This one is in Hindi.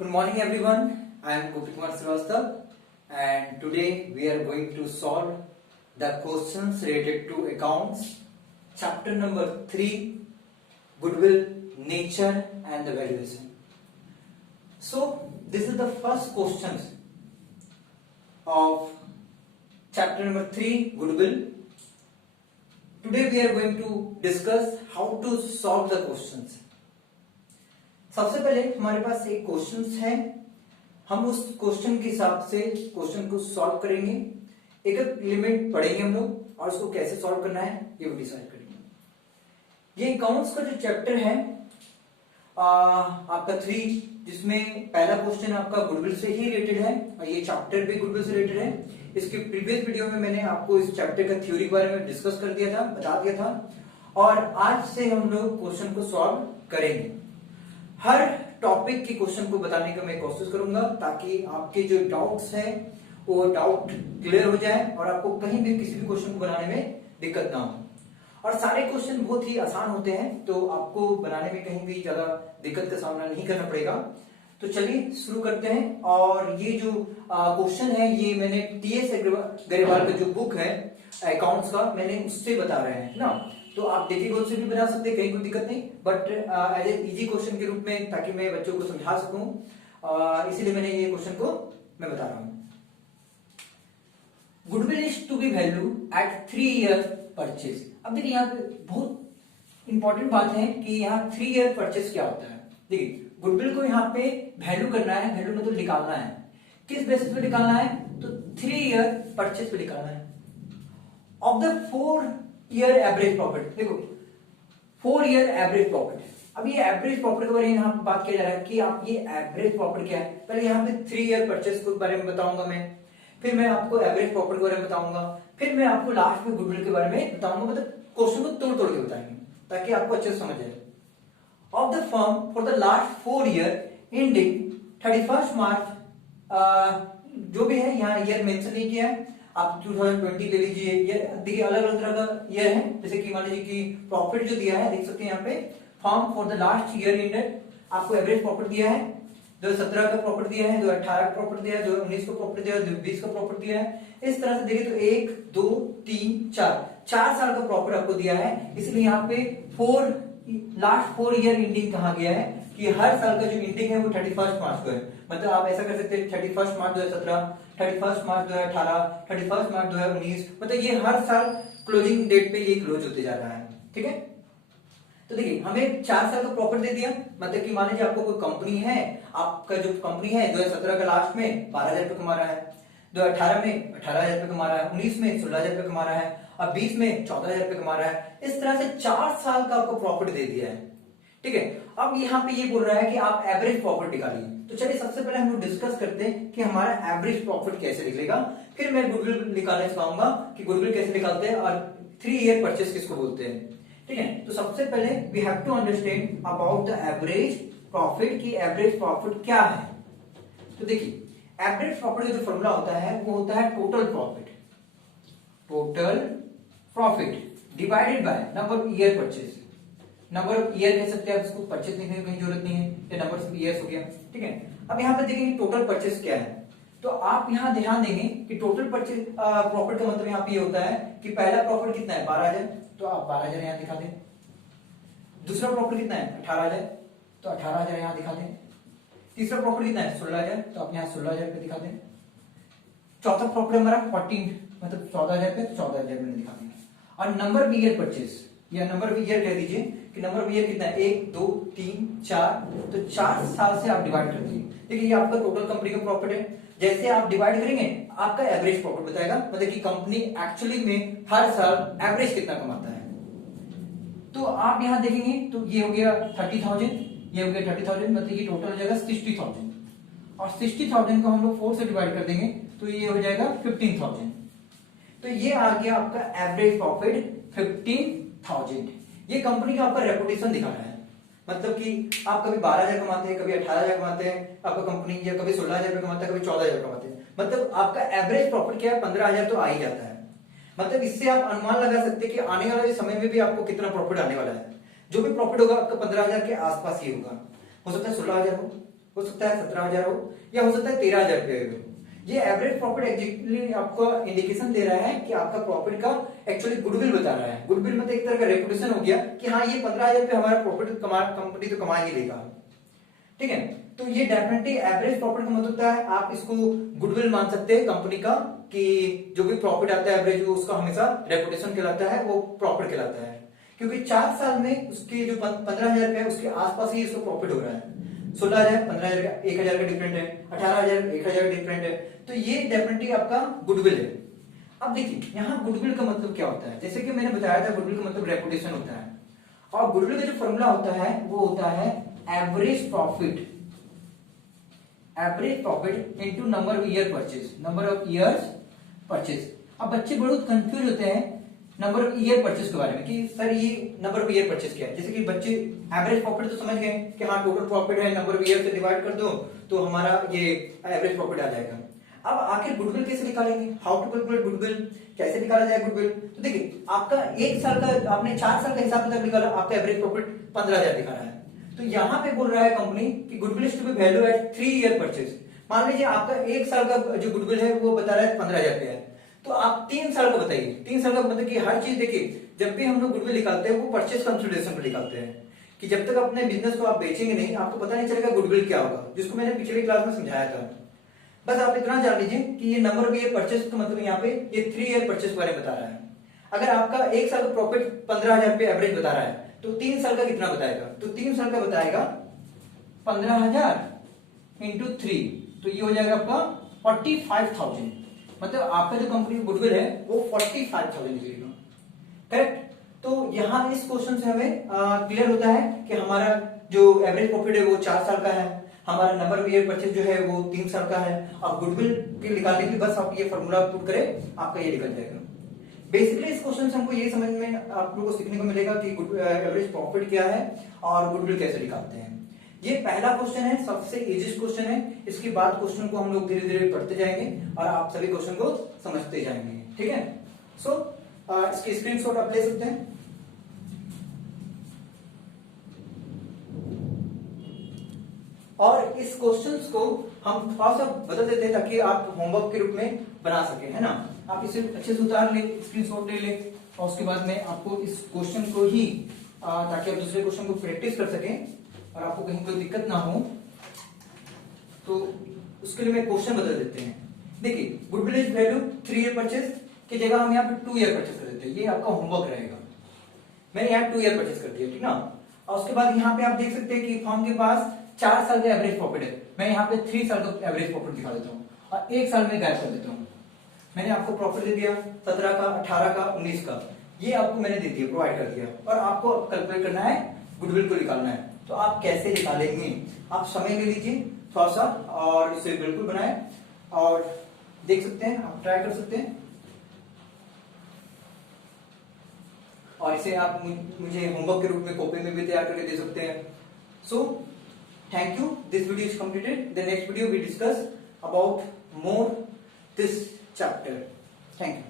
Good morning everyone, I am Gopi Kumar Srivastava and today we are going to solve the questions related to accounts, chapter number 3, Goodwill, Nature and the Valuation. So this is the first question of chapter number 3, Goodwill. Today we are going to discuss how to solve the questions. सबसे पहले हमारे पास एक क्वेश्चन है, हम उस क्वेश्चन के हिसाब से क्वेश्चन को सॉल्व करेंगे। एक एलिमेंट पढ़ेंगे हम लोग और उसको कैसे सॉल्व करना है ये भी डिसाइड करेंगे। ये अकाउंट्स का जो चैप्टर है आपका 3, जिसमें पहला क्वेश्चन आपका गुडविल से ही रिलेटेड है और ये चैप्टर भी गुडविल से रिलेटेड है। इसके प्रीवियस वीडियो में मैंने आपको इस चैप्टर का थ्योरी के बारे में डिस्कस कर दिया था, बता दिया था और आज से हम लोग क्वेश्चन को सॉल्व करेंगे। हर टॉपिक के क्वेश्चन को बताने का मैं कोशिश करूंगा ताकि आपके जो डाउट्स हैं वो डाउट क्लियर हो जाए और आपको कहीं भी किसी भी क्वेश्चन को बनाने में दिक्कत ना हो। और सारे क्वेश्चन बहुत ही आसान होते हैं तो आपको बनाने में कहीं भी ज्यादा दिक्कत का सामना नहीं करना पड़ेगा। तो चलिए शुरू करते हैं। और ये जो क्वेश्चन है ये मैंने टीएस अग्रवाल का जो बुक है अकाउंट्स का, मैंने उससे बता रहे हैं ना, तो आप देखिए गोल से भी बना सकते हैं, कहीं कोई दिक्कत नहीं, but as a easy question के रूप में ताकि मैं बच्चों को समझा सकूं, इसीलिए मैंने ये क्वेश्चन को मैं बता रहा हूं। Goodwill is to be value at 3 year purchase. अब देखिए यहाँ पे बहुत इंपॉर्टेंट बात है कि यहाँ 3 ईयर परचेज क्या होता है। देखिए गुडविल को यहाँ पे वैल्यू करना है, वैल्यू मतलब निकालना है। किस बेसिस पे निकालना है? तो 3 ईयर परचेज पे निकालना है। Of the 4 year average profit, देखो 4 ईयर एवरेज प्रॉफिट। अब ये एवरेज प्रॉफिट के बारे में यहाँ बात किया जा रहा है कि आप ये एवरेज प्रॉफिट क्या है। पहले यहाँ पे 3 ईयर परचेज के बारे में बताऊंगा मैं, फिर मैं आपको एवरेज प्रॉफिट के बारे में बताऊंगा, फिर मैं आपको लास्ट में गुडविल के बारे में बताऊंगा। मतलब क्वेश्चन को तोड़ तोड़ के बताएंगे ताकि आपको अच्छे से समझ आए। Of the firm for the last 4 year ending 31 मार्च, जो भी है यहाँ ईयर मेंशन नहीं किया है, आप 2020 ले लीजिए। ये देखिए अलग अलग तरह का ईयर है, जैसे कि मान लीजिए कि प्रॉफिट जो दिया है देख सकते हैं यहाँ पे, firm for the last year ended आपको एवरेज प्रॉफिट दिया है, 2017 का प्रॉफिट दिया है, 2018 का प्रॉफिट दिया है, 2019 का प्रॉफिट दिया है, 2020 का प्रॉफिट दिया है। इस तरह से देखिए तो 1 2 3 4 साल का प्रॉफिट आपको दिया है। इसलिए यहाँ पे लास्ट 4 ईयर एंडिंग कहा गया है कि हर साल का जो एंडिंग है वो 31 मार्च को है। मतलब आप ऐसा कर सकते हैं 31 मार्च 2017, 31 मार्च 2018, 31 मार्च 2019, मतलब ये हर साल क्लोजिंग डेट पे ये क्लोज होते जा रहा है। ठीक है, तो देखिए हमें 4 साल का प्रॉफिट दे दिया। मतलब कि मान लीजिए आपको कोई कंपनी है, आपका जो कंपनी है 2017 का लास्ट में 12,000 रुपए कमा रहा है, 2018 में 18,000 रुपए कमा रहा है, 19 में 16,000 रुपए कमा रहा है, अब 20 में 14,000 रुपए कमा रहा है। इस तरह से 4 साल का आपको प्रॉफिट दे दिया है। ठीक है, अब यहाँ पे ये बोल रहा है कि आप एवरेज प्रॉफिट निकालिए। तो चलिए सबसे पहले हम लोग डिस्कस करते हैं कि हमारा एवरेज प्रॉफिट कैसे निकलेगा, फिर मैं गुडविल निकालना सिखाऊंगा कि गुडविल कैसे निकालते हैं और 3 ईयर परचेस किसको बोलते हैं। ठीक है, तो सबसे पहले we have to understand about the average profit की एवरेज प्रॉफिट क्या है। तो देखिए एवरेज प्रॉफिट का जो फॉर्मूला होता है वो होता है total profit divided by number of year purchase. Number of year कह सकते हैं आप इसको, परचेस लिखने की कहीं जरूरत नहीं है, ये नंबर ऑफ ईयर्स हो गया। ठीक है, अब यहाँ पे देखेंगे टोटल परचेस क्या है। तो आप यहाँ ध्यान देंगे कि टोटल परचेस प्रॉफिट का मतलब यहाँ पे ये होता है कि पहला प्रॉफिट कितना है 12,000, तो आप 12,000 यहाँ दिखा दें। दूसरा प्रॉफिट कितना है 18,000, तो 18,000 यहाँ दिखा दें। तीसरा प्रॉफिट कितना है 16,000, तो आप यहाँ 16,000 रुपए दिखा दें। चौथा प्रॉफिट हमारा 14 मतलब 14,000 पे, 14,000 मैंने दिखा देंगे। और नंबर ऑफ ईयर परचेस या नंबर ऑफ ईयर कह दीजिए कि नंबर ऑफ ईयर कितना है 1 2 3 4, तो 4 साल से आप डिवाइड कर दीजिए। देखिए ये आपका टोटल कंपनी का प्रॉफिट है। जैसे आप डिवाइड करेंगे आपका एवरेज प्रॉफिट बताएगा, मतलब कि कंपनी एक्चुअली में हर साल एवरेज कितना कमाता है। तो आप यहां देखेंगे तो ये हो गया 30,000, ये हो गया 30,000, मतलब ये टोटल हो जाएगा 60,000 और 60,000 को हम लोग 4 से डिवाइड कर देंगे तो ये हो जाएगा 15,000। तो ये आ गया आपका एवरेज प्रॉफिट 15,000। ये कंपनी का आपका रेपुटेशन दिखा रहा है, मतलब कि आप कभी 12,000 कमाते हैं, कभी 18,000 कमाते हैं आपका कंपनी, या कभी 16,000 रुपए कमाता है, कभी 14,000 कमाते हैं। मतलब आपका एवरेज प्रॉफिट क्या है 15,000 तो आ ही जाता है। मतलब इससे आप अनुमान लगा सकते हैं कि आने वाले समय में भी आपको कितना प्रॉफिट आने वाला है। जो भी प्रॉफिट होगा आपका 15,000 के आसपास ही होगा। हो सकता है 16,000 हो, हो सकता है 17,000 हो या हो सकता है 13,000 रुपये हो। ये एवरेज प्रॉफिट एग्जैक्टली आपको इंडिकेशन दे रहा है कि आपका प्रॉफिट का एक्चुअली गुडविल बता रहा है। गुडविल मतलब एक तरह का रेपुटेशन हो गया कि हाँ ये 15,000 रुपये हमारा प्रॉफिट कंपनी तो कमा ही देगा, ठीक है। तो ये डेफिनेटली एवरेज प्रॉफिट का मतलब होता है, आप इसको गुडविल मान सकते हैं कंपनी का, कि जो भी प्रॉफिट आता है एवरेज वो उसका हमेशा रेपुटेशन कहलाता है, वो प्रॉफिट कहलाता है। क्योंकि 4 साल में उसके जो 15,000 रुपए उसके आसपास ही इसको प्रॉफिट हो रहा है। 16,000 15,000 का 1,000 का डिफरेंट है, 18,000 1,000 का डिफरेंट है, तो ये डेफिनेटली आपका गुडविल है। अब देखिए यहाँ गुडविल का मतलब क्या होता है, जैसे कि मैंने बताया था गुडविल का मतलब रेपुटेशन होता है, और गुडविल का जो फॉर्मूला होता है वो होता है average profit into number of year purchase, number of years purchase. अब बच्चे बहुत कंफ्यूज होते हैं नंबर ऑफ ईयर परचेज के बारे में कि सर ये नंबर ऑफ ईयर परचेज क्या है। जैसे कि बच्चे एवरेज प्रॉफिट तो समझ गए कि हाँ टोटल प्रॉफिट है, नंबर ऑफ ईयर से डिवाइड कर दो तो हमारा ये एवरेज प्रॉफिट आ जाएगा। अब आखिर गुडविल कैसे निकालेंगे, हाउ टू कैलकुलेट गुडविल, कैसे निकाला जाए गुडविल। तो देखिए आपका 1 साल का, आपने 4 साल का हिसाब किताब निकाला, आपका एवरेज प्रॉफिट 15,000 दिखा रहा है। तो यहाँ पे बोल रहा है कंपनी कि goodwill is to be value at 3 year purchase. मान लीजिए आपका 1 साल का जो गुडविल है वो बता रहा है 15,000 रुपया है, तो आप 3 साल का बताइए। 3 साल का मतलब कि हर चीज देखिए, जब भी हम लोग गुडविल निकालते हैं वो परचेज कंसिडरेशन पर निकालते हैं, कि जब तक अपने बिजनेस को आप बेचेंगे नहीं आपको पता नहीं चलेगा गुडविल क्या होगा, जिसको मैंने पिछली क्लास में समझाया था। बस आप इतना जान लीजिए कि ये नंबर ऑफ ईयर परचेज का मतलब यहाँ पे ये 3 ईयर परचेज के बारे में बता रहा है। अगर आपका 1 साल का प्रॉफिट 15,000 रुपये एवरेज बता रहा है तो 3 साल का कितना बताएगा, तो 3 साल का बताएगा 15,000 इंटू 3, तो ये हो जाएगा आपका 45,000। मतलब आपका जो कंपनी गुडविल है वो 45,000 निकलेगा, करेक्ट। तो यहाँ इस क्वेश्चन से हमें क्लियर होता है कि हमारा जो एवरेज प्रॉफिट है वो 4 साल का है, हमारा नंबर ऑफ ईयर परचेज जो है वो 3 साल का है। अब गुडविल के निकालने के लिए बस आप ये फॉर्मूला पुट करें, आपका ये निकल जाएगा। बेसिकली इस क्वेश्चन से हमको ये समझ में आप लोगों को सीखने को मिलेगा कि एवरेज प्रॉफिट क्या है और गुडविल कैसे निकालते हैं। ये पहला क्वेश्चन है, सबसे इजीस्ट क्वेश्चन है। इसके बाद क्वेश्चन को हम लोग धीरे धीरे पढ़ते जाएंगे और आप सभी क्वेश्चन को समझते जाएंगे, ठीक है। सो इसकी स्क्रीनशॉट आप ले सकते हैं। और इस क्वेश्चंस को हम थोड़ा सा बदल देते हैं ताकि आप होमवर्क के रूप में बना सके, है ना। आप इसे अच्छे से उतार ले, स्क्रीनशॉट ले ले, और उसके बाद में आपको इस क्वेश्चन को ही ताकि आप दूसरे क्वेश्चन को प्रैक्टिस कर सकें और आपको कहीं कोई दिक्कत ना हो, तो उसके लिए मैं क्वेश्चन बदल देते हैं। देखिए goodwill is value 3 year purchase की जगह हम यहाँ पे 2 ईयर परचेज कर देते हैं, ये आपका होमवर्क रहेगा। मैंने यहाँ 2 ईयर परचेज कर दिया, ठीक ना। और उसके बाद यहाँ पे आप देख सकते हैं कि फर्म के पास 4 साल का एवरेज प्रॉफिट है, मैं यहाँ पे 3 साल का एवरेज प्रॉफिट दिखा देता हूँ और 1 साल में गायब कर देता हूँ। मैंने आपको प्रॉफिट दे दिया 17 का, 18 का, 19 का, ये आपको मैंने दे दिया, प्रोवाइड कर दिया, और आपको कैलकुलेट करना है गुडविल को निकालना है। तो आप कैसे निकालेंगे, आप समय ले लीजिए थोड़ा सा और इसे बिल्कुल बनाएं और देख सकते हैं, आप ट्राई कर सकते हैं, और इसे आप मुझे होमवर्क के रूप में कॉपी में भी तैयार करके दे सकते हैं। So thank you, this video is completed. The next video we discuss about more this chapter. Thank you.